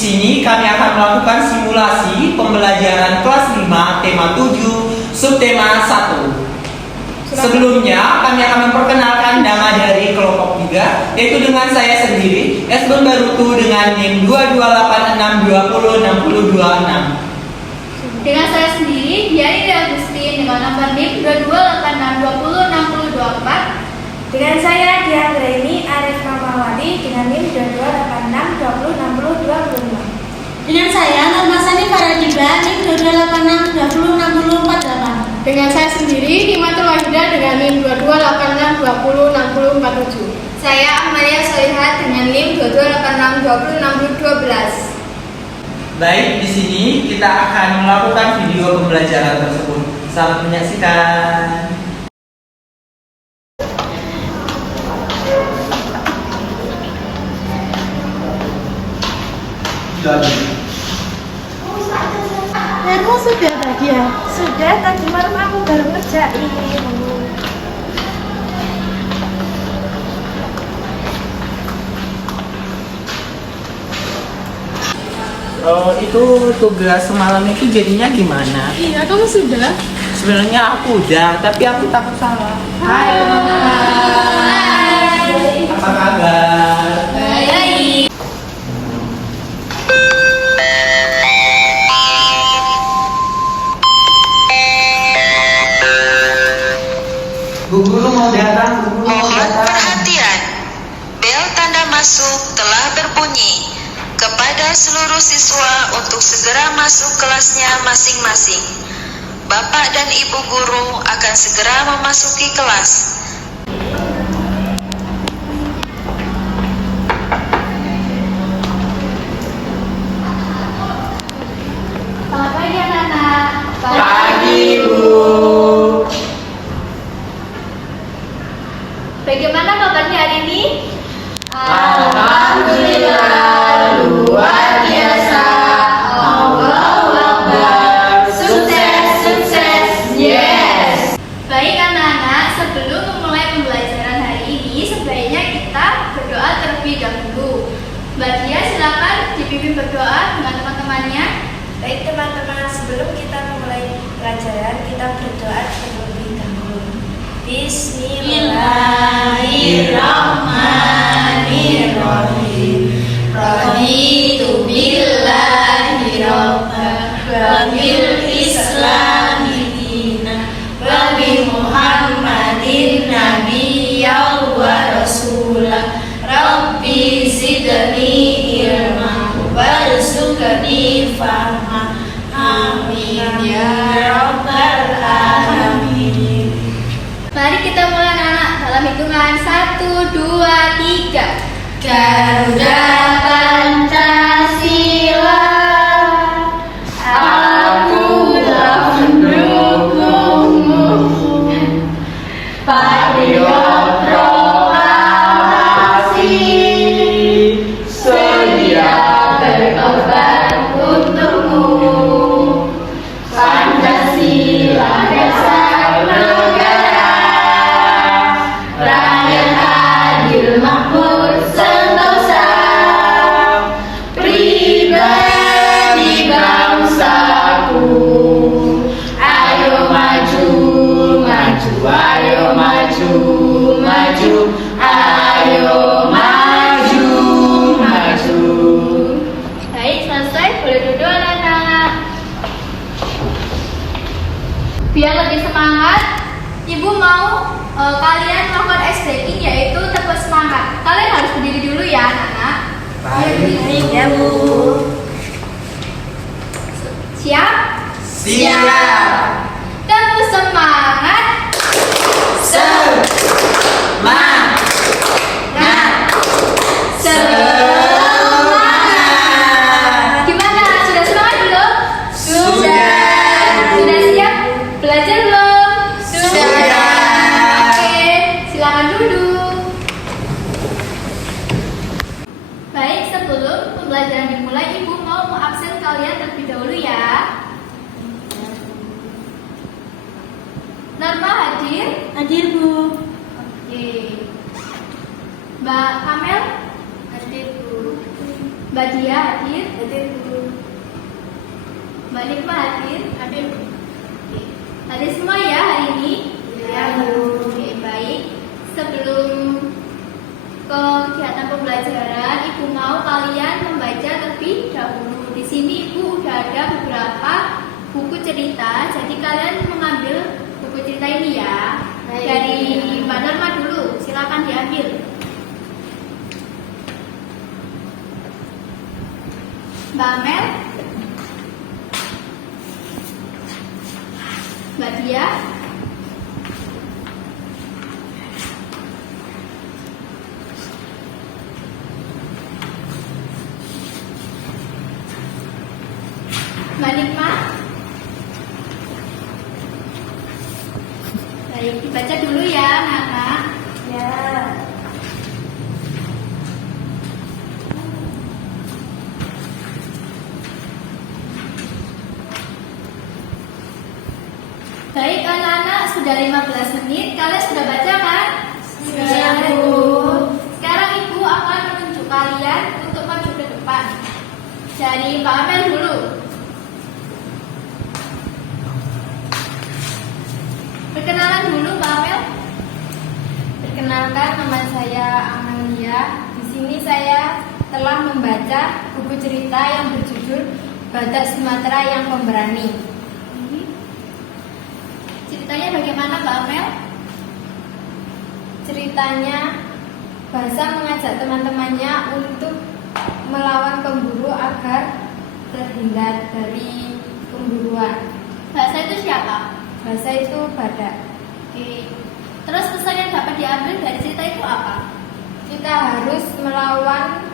sini kami akan melakukan simulasi pembelajaran kelas 5 tema 7 subtema 1. Sebelumnya kami akan memperkenalkan nama dari kelompok 3, yaitu dengan saya sendiri, Esbon Barutu dengan NIM 228626026. Dengan saya sendiri, Diani Agustin dengan nomor NIM 228622024. Dengan saya Dianggraini Arif Mamawati dengan NIM 228606025. Dengan saya Nurmasani Faradiba NIM 22862064048. Dengan saya sendiri, Himatul Wahida dengan NIM 22862206047. Saya Amalia Solihat dengan NIM 228620612. Baik, di sini kita akan melakukan video pembelajaran tersebut. Selamat menyaksikan. Kamu sudah tadi ya? Sudah, tadi malam aku baru ngerjain. Itu tugas semalam itu jadinya gimana? Iya, kamu sudah. Sebenarnya aku udah, tapi aku takut salah. Hai. Apa kabar? Baik. Bu Guru mau datang, Bu Guru mau Mohon datang. perhatian, bel tanda masuk telah berbunyi. Kepada seluruh siswa untuk segera masuk kelasnya masing-masing. Bapak dan Ibu guru akan segera memasuki kelas. Selamat pagi anak-anak. Pagi, Bu. Bagaimana kabarnya hari ini? Alhamdulillah, luar biasa. Allahu Akbar. Sukses, yes. Baik anak-anak, sebelum memulai pembelajaran hari ini, sebaiknya kita berdoa terlebih dahulu. Mbak Dia, silakan dipimpin berdoa dengan teman-temannya. Baik teman-teman, sebelum kita memulai pelajaran, kita berdoa terlebih dahulu. Bismillahirrahmanirrahim. Raditu billahi rabban wa bil islami dinan wa bi Muhammadin nabiyyan wa rasulah. Rabbi zidni ilma warzuqni fahma. Amin ya rabbal alamin. Mari kita mulai anak-anak dalam hitungan 1, 2, 3. Garuda Pancasila, aku telah mendukungmu. Patriot proklamasi, sedia berkorban untukmu. Pancasila dasar negara, rakyat adil makmur sentosa, pribadi bangsaku. Ayo maju, maju, ayo maju, maju, ayo maju, maju. Baik, selesai. Boleh duduk anak-anak. Biar lebih semangat, Ibu mau kalian melakukan ice breaking, yaitu tepuk semangat. Kalian harus berdiri dulu ya anak-anak. Baik. Ya, Bu. Siap? Siap. Tepuk semangat. Semangat. Semangat. Gimana? Sudah semangat belum? Sudah. Sudah siap belajar belum? Sudah. Oke, silakan duduk. Baik, sebelum pembelajaran dimulai, Ibu mau absen kalian terlebih dahulu ya. Norma hadir? Hadir, Bu. Oke. Mbak Kamel? Hadir, Bu. Mbak Dia hadir? Hadir Bu. Mbak Nikma hadir? Hadir Bu. Oke. Hadir semua ya hari ini? Ya Bu. Oke, baik. Sebelum kegiatan pembelajaran, Ibu mau kalian membaca terlebih dahulu. Di sini Ibu udah ada beberapa buku cerita, jadi kalian mengambil buku cerita ini ya. Baik. Dari Mbak Norma dulu, silakan diambil. Mbak Mel, Mbak Dia, Mbak Nikma. Baik, dibaca dulu ya anak-anak. Ya. Baik anak-anak, sudah 15 menit, kalian sudah baca kan? Sudah, Bu. Sekarang Ibu akan menunjuk kalian untuk maju ke depan. Dari Pak Amel dulu. Perkenalan dulu Pak Amel. Perkenalkan, nama saya Amalia. Di sini saya telah membaca buku cerita yang berjudul Badak Sumatera yang Pemberani. Ceritanya bagaimana Pak Amel? Ceritanya, Bahasa mengajak teman-temannya untuk melawan pemburu agar terhindar dari pemburuan. Bahasa itu siapa? Bahasa itu badak. Oke. Terus pesan yang dapat diambil dari cerita itu apa? Kita harus melawan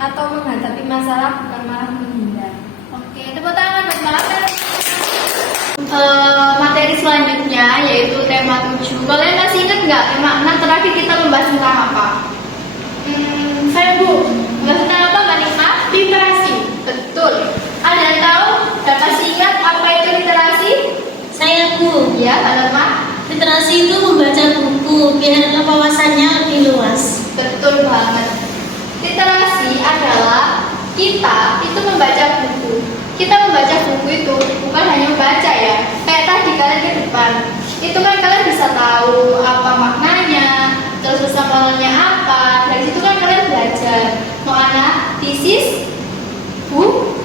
atau menghadapi masalah, bukan malah menghindar. Oke, tepuk tangan buat Mbak Amel. Materi selanjutnya yaitu tema 7. Kalian masih ingat nggak tema 6 terakhir kita membahas tentang apa? Saya Bu. Membahas tentang apa Mbak Nikma? Literasi. Betul. Ada yang tahu dan masih ingat apa itu literasi? Saya Bu. Ya, Mbak Norma. Literasi itu membaca buku biar wawasannya lebih luas. Betul banget. Literasi adalah kita itu membaca buku. Kita membaca buku itu bukan hanya membaca ya. Kayak tadi kalian ke depan, itu kan kalian bisa tahu apa maknanya, terus pesan-pesannya apa. Dari situ kan kalian belajar. Makna this is buku.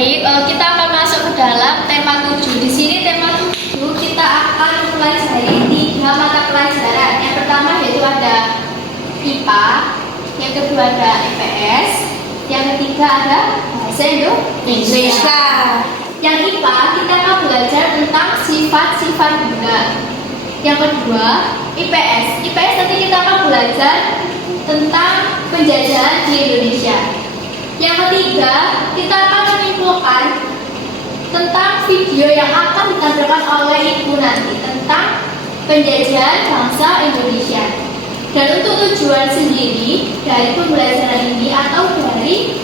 Baik, kita akan masuk ke dalam tema 7. Di sini tema 7 kita akan mempelajari 3 mata pelajaran. Yang pertama yaitu ada IPA, yang kedua ada IPS, yang ketiga ada bahasa Indonesia. Yang IPA kita akan belajar tentang sifat-sifat benda. Yang kedua IPS nanti kita akan belajar tentang penjajahan di Indonesia. Yang ketiga kita akan menyimpulkan tentang video yang akan ditampilkan oleh Ibu nanti tentang penjajahan bangsa Indonesia. Dan untuk tujuan sendiri dari pembelajaran ini atau dari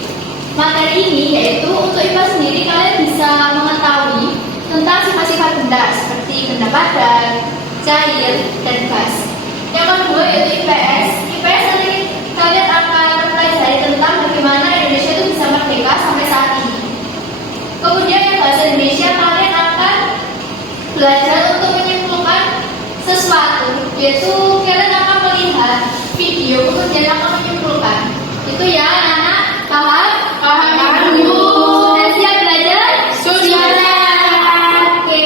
materi ini yaitu untuk IPA sendiri kalian bisa mengetahui tentang sifat-sifat benda seperti benda padat, cair, dan gas. Yang kedua yaitu IPS nanti kalian akan mempelajari tentang bagaimana Indonesia itu bisa merdeka sampai saat ini. Kemudian yang bahasa Indonesia kalian akan belajar untuk menyimpulkan sesuatu, yaitu kalian akan melihat video kemudian akan menyimpulkan. Itu ya anak-anak, paham? Paham dulu. Sudah siap belajar? Sudah. Oke.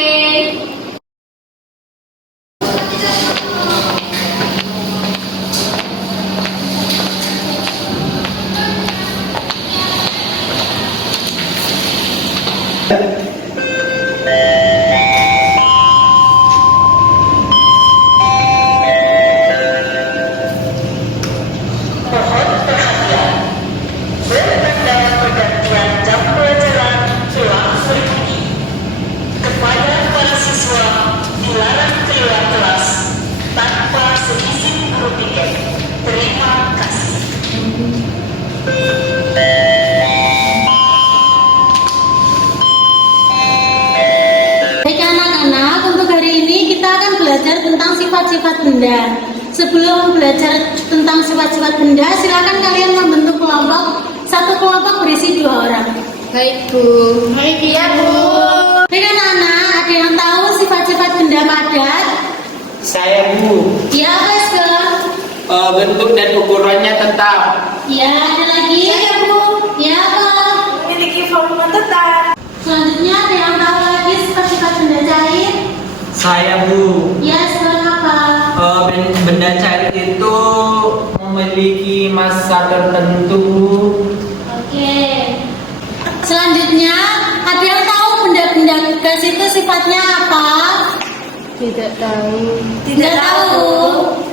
Mohon perhatian. Bertanda pergantian jam pelajaran telah berbunyi. Kepada para siswa dilarang keluar kelas tanpa seizin guru piket. Terima kasih. Baik anak-anak, untuk hari ini kita akan belajar tentang sifat-sifat benda. Sebelum belajar tentang sifat-sifat benda, silakan kalian membentuk kelompok. Satu kelompok berisi 2 orang. Baik, Bu. Baik, iya, Bu. Baik anak-anak, ada yang tahu sifat-sifat benda padat? Saya Bu. Ya, apa sekarang? Bentuk dan ukurannya tetap. Ya, ada lagi? Iya, Bu. Ya, apa? Memiliki volume tetap. Selanjutnya ada yang tahu lagi sifat-sifat benda cair? Saya Bu. Ya, sekarang apa? Benda cair itu memiliki massa tertentu. Oke. Selanjutnya, ada yang tahu benda-benda gas itu sifatnya apa? Tidak tahu. Tidak tahu.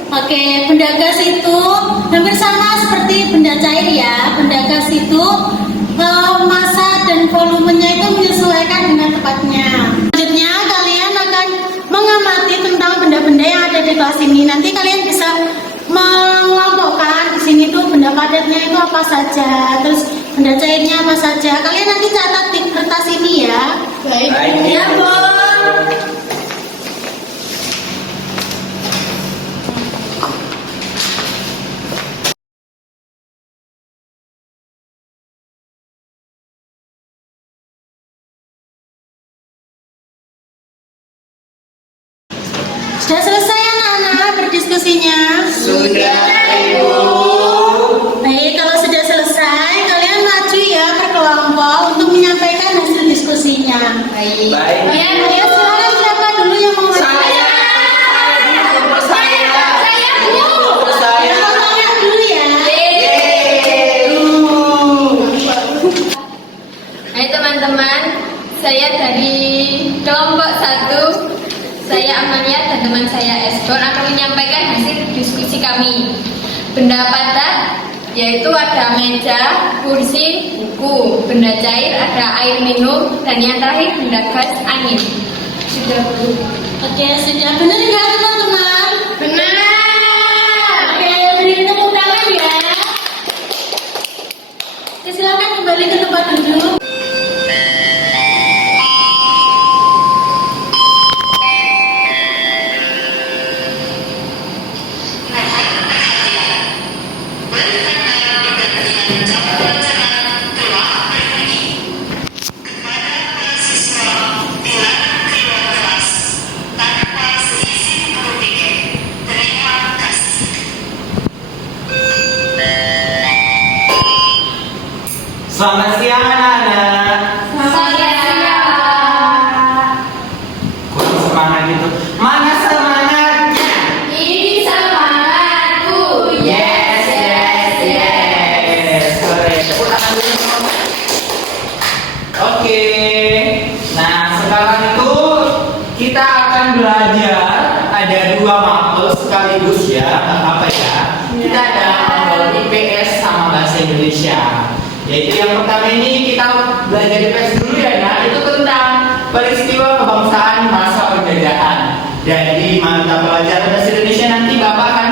Oke, benda gas itu hampir sama seperti benda cair ya. Benda gas itu massa dan volumenya itu menyesuaikan dengan tempatnya. Selanjutnya kalian akan mengamati tentang benda-benda yang ada di kelas ini. Nanti kalian bisa mengelompokkan di sini tuh benda padatnya itu apa saja, terus benda cairnya apa saja. Kalian nanti catat di kertas ini ya. Baik. Ya, Bu. Sudah selesai anak-anak berdiskusinya? Sudah, Ibu. Baik, kalau sudah selesai, kalian maju ya per kelompok untuk menyampaikan hasil diskusinya. Baik. Ya, ayo silakan siapa dulu yang mau maju? Saya. Yang mau tanya dulu ya. Hai teman-teman, saya dari kelompok 1. Saya Amalia dan teman saya Esbon akan menyampaikan hasil diskusi kami. Benda padat yaitu ada meja, kursi, buku. Benda cair ada air minum, dan yang terakhir benda gas angin. Sudah, Bu. Oke, sudah benar nggak teman-teman? Benar. Oke, beri tepuk tangan ya. Oke, silakan kembali ke tempat duduk. Selamat siang anak-anak. Kurang semangat gitu. Mana semangatnya? Ini semangatku. Yes. Keren. Tepuk tangan dulu. Oke. Nah, sekarang itu kita akan belajar ada 2 matkul sekaligus ya. Apa ya? Kita ada matkul IPS sama bahasa Indonesia. Yaitu yang pertama ini kita belajar IPS dulu ya, nah itu tentang peristiwa kebangsaan masa penjajahan. Jadi mata pelajaran bahasa Indonesia nanti Bapak akan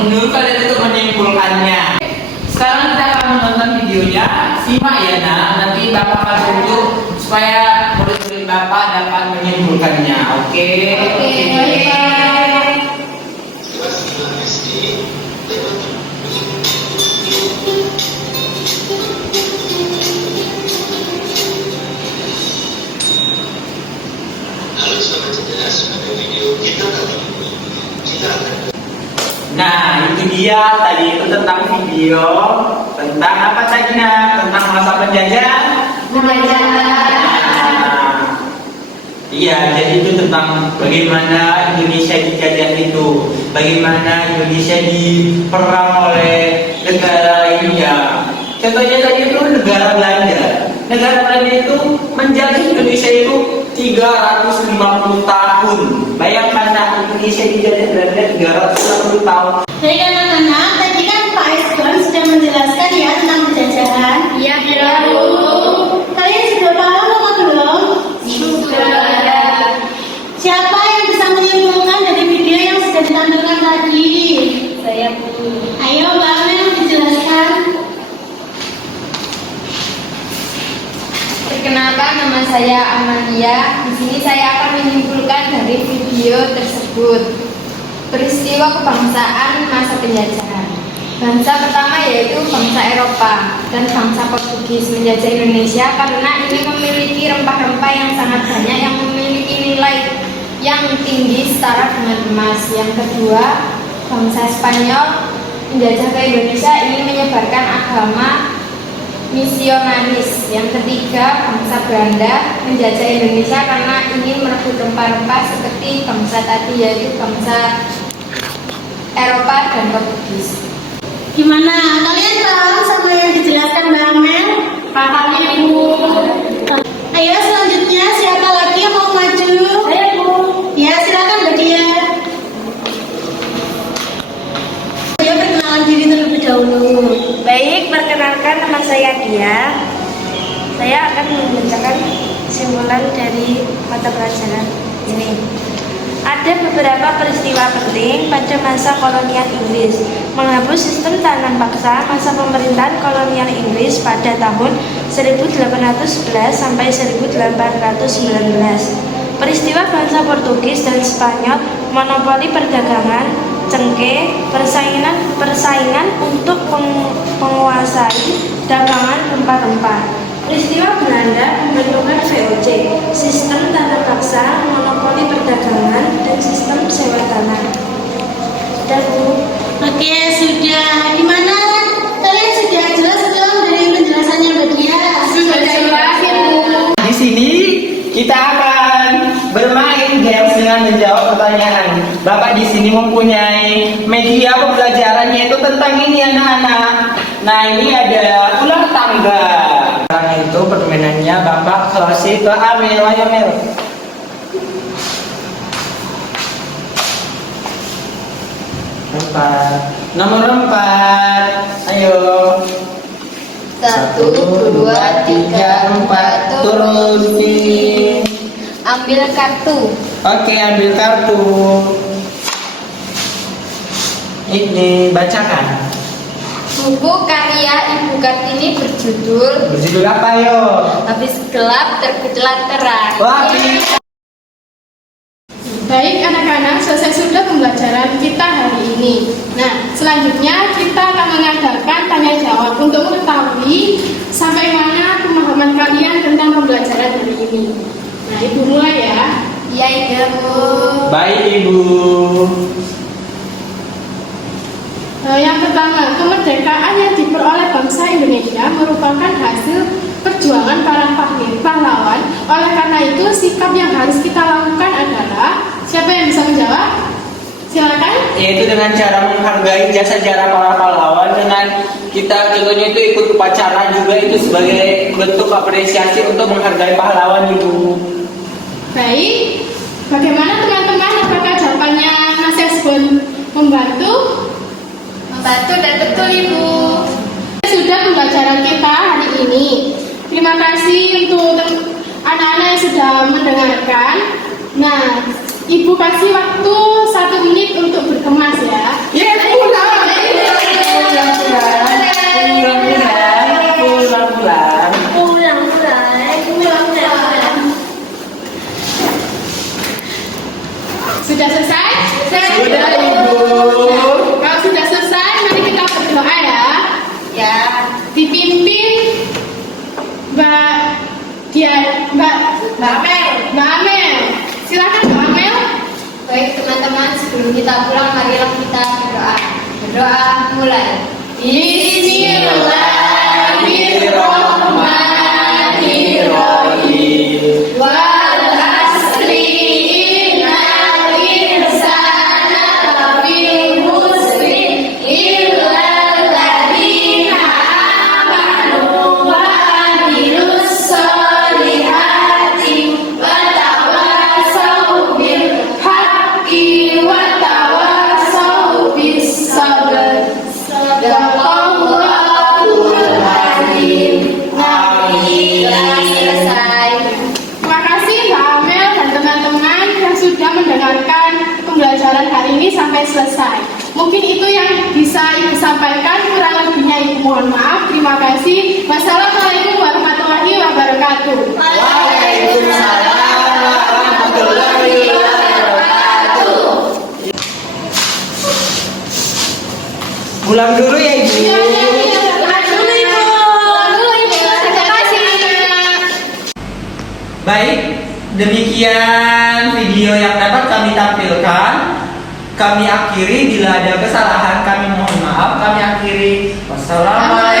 menurut kalian untuk menyimpulkannya. Sekarang kita akan menonton videonya, simak ya nak. Nanti Bapak akan tunjuk supaya murid-murid Bapak dapat menyimpulkannya. Oke? Nah, itu dia tadi itu tentang video tentang apa tadi nak? Tentang masa penjajahan. Iya, jadi itu tentang bagaimana Indonesia dijajah itu, bagaimana Indonesia diperang oleh negara lainnya. Contohnya tadi itu negara Belanda. Negara Belanda itu menjajah Indonesia itu 350 tahun. Bayangkan nak, Indonesia dijajah Belanda 350 tahun. Baik anak-anak, tadi kan Pak Esbon sudah menjelaskan ya tentang penjajahan. Iya, Bu. Kalian sudah paham apa belum? Sudah. Siapa yang bisa menyimpulkan dari video yang sudah ditampilkan tadi? Saya, Bu. Ayo Mbak Amel dijelaskan. Perkenalkan, nama saya Amalia. Di sini saya akan menyimpulkan dari video tersebut. peristiwa kebangsaan masa penjajahan. Bangsa pertama yaitu bangsa Eropa dan bangsa Portugis menjajah Indonesia karena ini memiliki rempah-rempah yang sangat banyak yang memiliki nilai yang tinggi setara dengan emas. Yang kedua, bangsa Spanyol menjajah ke Indonesia ini menyebarkan agama misionaris. Yang ketiga, bangsa Belanda menjajah Indonesia karena ingin merebut rempah-rempah seperti bangsa tadi yaitu bangsa Eropa dan Portugis. Gimana? Kalian paham sama yang dijelaskan Mbak Amel? Paham Ibu. Ayo selanjutnya siapa lagi yang mau maju? Ayo Bu. Ya silakan Mbak Dia. Ayo perkenalan diri terlebih dahulu. Baik, perkenalkan nama saya Dia. Saya akan membacakan simpulan dari mata pelajaran ini. Ada beberapa peristiwa penting pada masa kolonial Inggris. Menghapus sistem tanam paksa masa pemerintahan kolonial Inggris pada tahun 1811 sampai 1819. Peristiwa bangsa Portugis dan Spanyol monopoli perdagangan, cengkeh, persaingan untuk menguasai dagangan rempah-rempah. Peristiwa Belanda pembentukan VOC, sistem tanah paksa, monopoli perdagangan, dan sistem sewa tanah. Sudah Bu. Oke sudah. Gimana? Kalian sudah jelas belum dari penjelasannya Mbak Dia? Sudah jelas Ibu. Di sini kita akan bermain games dengan menjawab pertanyaan. Bapak di sini mempunyai media pembelajaran yaitu tentang ini anak-anak. Nah ini ada ular tangga. Sekarang itu permainannya Bapak kasih ke Amel, ayo Mel. Nomor 4. Ayo. 1, 2, 3, 4, turun sini. Ambil kartu. Oke, ambil kartu. Ini bacakan. Buku karya Ibu Kartini berjudul apa yo? Habis Gelap Terbitlah Terang. Wah, Baik anak-anak, selesai sudah pembelajaran kita hari ini. Nah, selanjutnya kita akan mengadakan tanya jawab untuk mengetahui sampai mana pemahaman kalian tentang pembelajaran hari ini. Nah, Ibu mulai ya. Iya Ibu. baik Ibu. Yang pertama, kemerdekaan yang diperoleh bangsa Indonesia merupakan hasil perjuangan para pahlawan. Oleh karena itu, sikap yang harus kita lakukan adalah, siapa yang bisa menjawab? Silakan. Yaitu dengan cara menghargai jasa-jasa para pahlawan, dengan kita contohnya itu ikut upacara juga itu sebagai bentuk apresiasi untuk menghargai pahlawan Ibu. Baik. Bagaimana teman-teman? Apakah jawabannya Mas Esbon membantu? Membantu dan betul Ibu. Sudah pembelajaran kita hari ini. Terima kasih untuk anak-anak yang sudah mendengarkan. Nah, Ibu kasih waktu 1 menit untuk berkemas ya. Sudah selesai? Sudah Ibu. Kalau sudah selesai, mari kita berdoa ya. Ya. Dipimpin Mbak Amel. Silakan Mbak Amel. Baik teman-teman, sebelum kita pulang marilah kita berdoa. Berdoa mulai. Bismillahirrahmanirrahim. Wal asri innal insana lafii khusr illa alladziina aamanu wa amilus sholihati wa tawassaw bil haqqi wa tawassaw bis sabr. Sadaqallahul azim. Selesai. Terima kasih Mbak Amel dan teman-teman yang sudah mendengarkan pembelajaran hari ini sampai selesai. Mungkin itu yang bisa Ibu sampaikan, kurang lebihnya Ibu mohon maaf. Terima kasih. Wassalamualaikum warahmatullahi wabarakatuh. Waalaikumsalam warahmatullahi wabarakatuh. Pulang dulu ya Ibu. Baik, demikian video yang dapat kami tampilkan. Kami akhiri, bila ada kesalahan kami mohon maaf. Kami akhiri. Wassalamualaikum.